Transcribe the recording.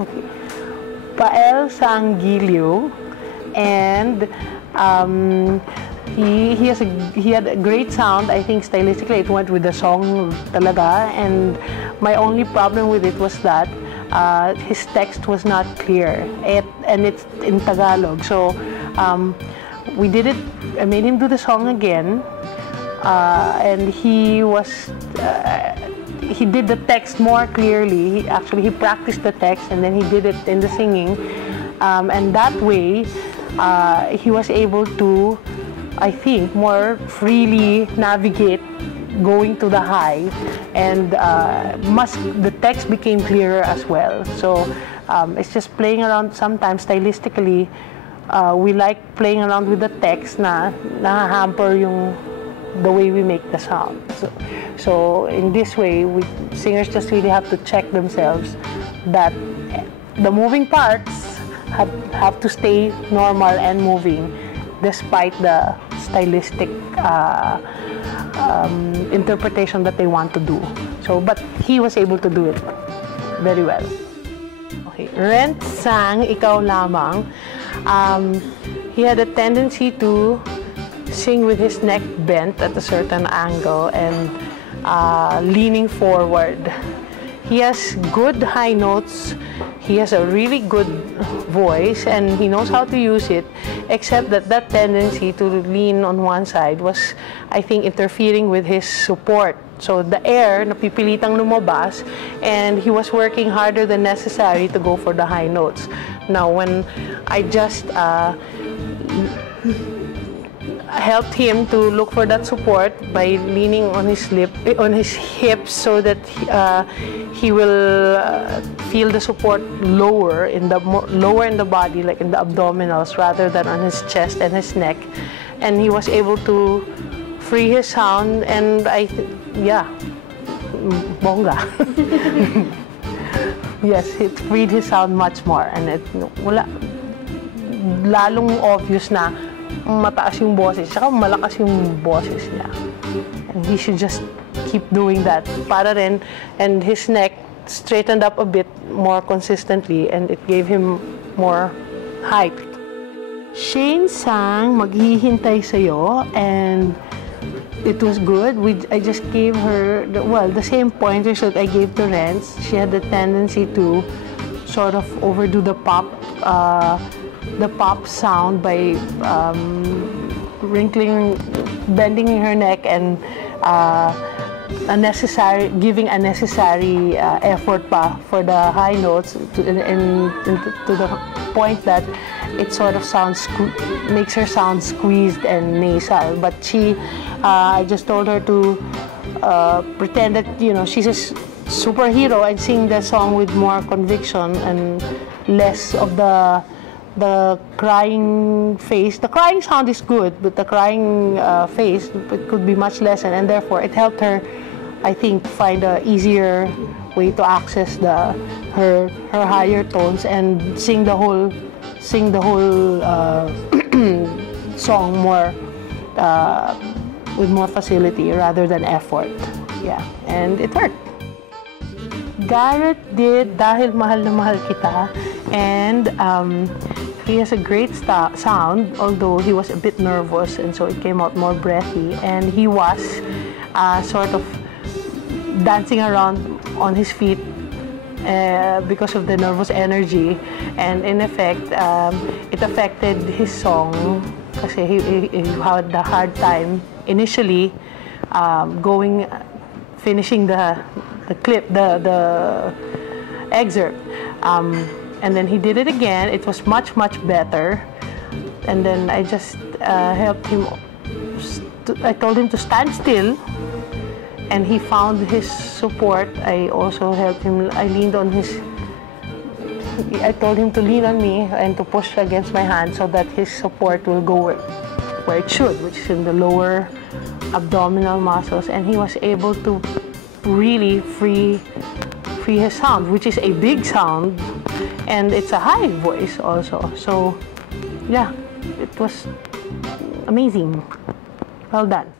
Okay. Pael sang Giliw, and he had a great sound. I think stylistically it went with the song talaga, and my only problem with it was that his text was not clear, and it's in Tagalog. So we did it. I made him do the song again, and he did the text more clearly. Actually, he practiced the text and then he did it in the singing, and that way he was able to, I think, more freely navigate going to the high, and the text became clearer as well. So it's just playing around. Sometimes stylistically, we like playing around with the text na nahahamper the way we make the sound. So in this way, singers just really have to check themselves that the moving parts have to stay normal and moving despite the stylistic interpretation that they want to do. So, but he was able to do it very well. Okay, Rent sang Ikaw Lamang. He had a tendency to sing with his neck bent at a certain angle and leaning forward. He has good high notes. He has a really good voice and he knows how to use it, except that tendency to lean on one side was, I think, interfering with his support. So the air, napipilitang lumabas, and he was working harder than necessary to go for the high notes. Now, when I just helped him to look for that support by leaning on his hips, so that he will feel the support lower in the body, like in the abdominals, rather than on his chest and his neck, and he was able to free his sound, and bongga. Yes, it freed his sound much more, and lalong obvious na mataas yung boses, saka malakas yung boses niya. And he should just keep doing that. Para rin, and his neck straightened up a bit more consistently, and it gave him more height. Shane sang Maghihintay Sa'yo, and it was good. I just gave her, the same pointers that I gave to Renz. She had the tendency to sort of overdo the pop sound by bending her neck and giving a necessary effort pa for the high notes to the point that it sort of makes her sound squeezed and nasal. But I just told her to pretend that she's a superhero and sing the song with more conviction and less of the crying face. The crying sound is good, but the crying face, it could be much less, and therefore it helped her, I think, find a easier way to access her higher tones and sing the whole song more with more facility rather than effort. Yeah, and it worked. Garrett did Dahil Mahal na Mahal Kita, and he has a great sound, although he was a bit nervous, and so it came out more breathy, and he was sort of dancing around on his feet because of the nervous energy, and in effect it affected his song kasi he had a hard time initially finishing the excerpt, and then he did it again. It was much better, and then I just helped him. I told him to stand still, and he found his support. I also helped him. I told him to lean on me and to push against my hand so that his support will go where it should, which is in the lower abdominal muscles, and he was able to really free his sound, which is a big sound, and it's a high voice also. So yeah, it was amazing. Well done.